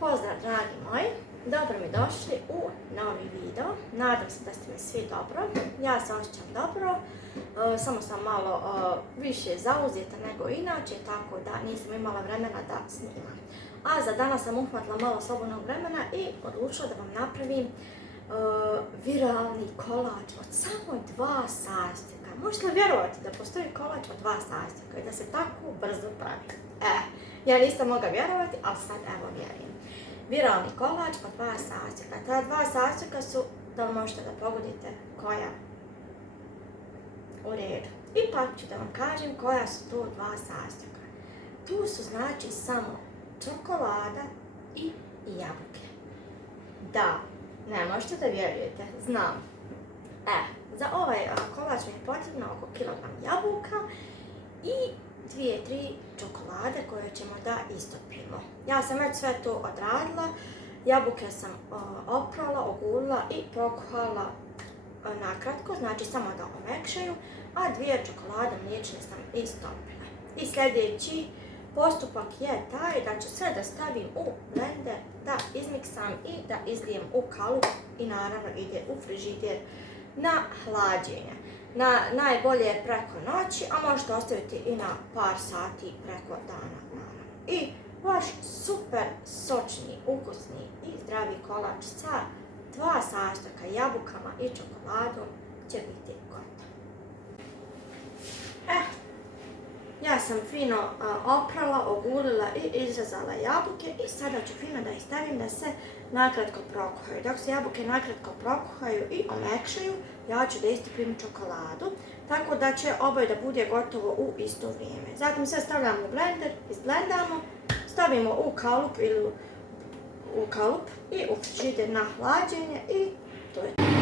Pozdrav dragi moji, dobro mi došli u novi video. Nadam se da ste mi svi dobro. Ja se osjećam dobro, samo sam malo više zauzeta nego inače, tako da nisam imala vremena da snimam. A za danas sam uhvatila malo slobodnog vremena i odlučila da vam napravim viralni kolač od samo 2 sastojka. Možete li vjerovati da postoji kolač od 2 sastojka i da se tako brzo pravi? Ja nisam mogla vjerovati, ali sad evo vjerujem. Viralni kolač od 2 sastojka. Ta 2 sastojka su, da li možete da pogodite koja? U redu. Ipak ću da vam kažem koja su to 2 sastojka. Tu su znači samo čokolada i jabuke. Da, ne možete da vjerujete, znam. Za ovaj kolač mi je potrebno oko kilogram jabuka i 2-3 čokolade koje ćemo da istopimo. Ja sam već sve to odradila, jabuke sam oprala, ogulila i pokuhala nakratko, znači samo da omekšaju, a 2 čokolade mliječne sam istopila. I sljedeći postupak je taj da ću sve da stavim u blender, da izmiksam i da izlijem u kalup i naravno ide u frižider na hlađenje. Najbolje preko noći, a možete ostaviti i na par sati preko dana, naravno. I vaš super sočni, ukusni i zdravi kolač sa 2 sastojka, jabukama i čokoladom će biti gotov. Ja sam fino oprala, ogulila i izrezala jabuke i sada ću fino da ih stavim da se nakratko prokuhaju. Dok se jabuke nakratko prokuhaju i omekšaju, ja ću da istopim čokoladu, tako da će oboje da bude gotovo u isto vrijeme. Zatim sve stavljamo u blender, izblendamo, stavimo u kalup i u frižider na hlađenje i to je to.